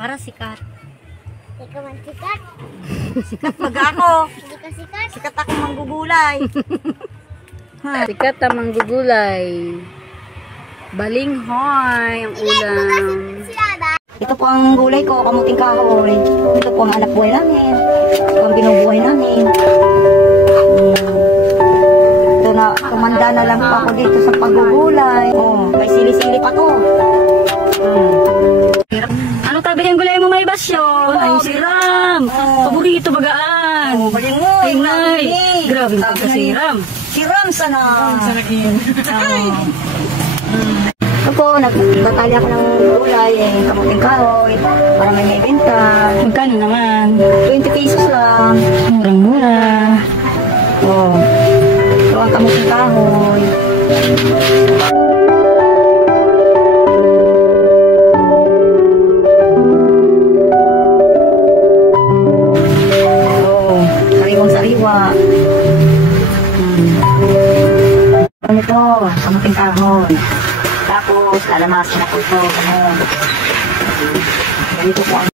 Para sikat. Ikaw ang sikat. Sikat pag ako. Hindi ka sikat. Sikat ako manggugulay. Sikat ang manggugulay. Balinghoy ang ulam. Ito po ang gulay ko, kamuting kahoy. Ito po ang anak buhay namin. Ito ang binubuhay namin. Ito na, tumanda na lang po ako dito sa paggugulay. Oh, may sili-sili pa to. Ano tabihin gulay mo may basyo? Ay, siram. Pabugi ito bagaan. Oh, balingoy. Ay, nay. Grabe yung pagkasiram. Siram sana. Ito po, nagtatali ako ng gulay, kamuting kahoy, para may benta. Magkano naman? 20 pesos lang. Murang-mura. Oh, ito ang kamuting kahoy. Oh, sariwang-sariwa. Ano ito? Kamuting kahoy. Tapos, lalamasin ako ito. Ganito po ang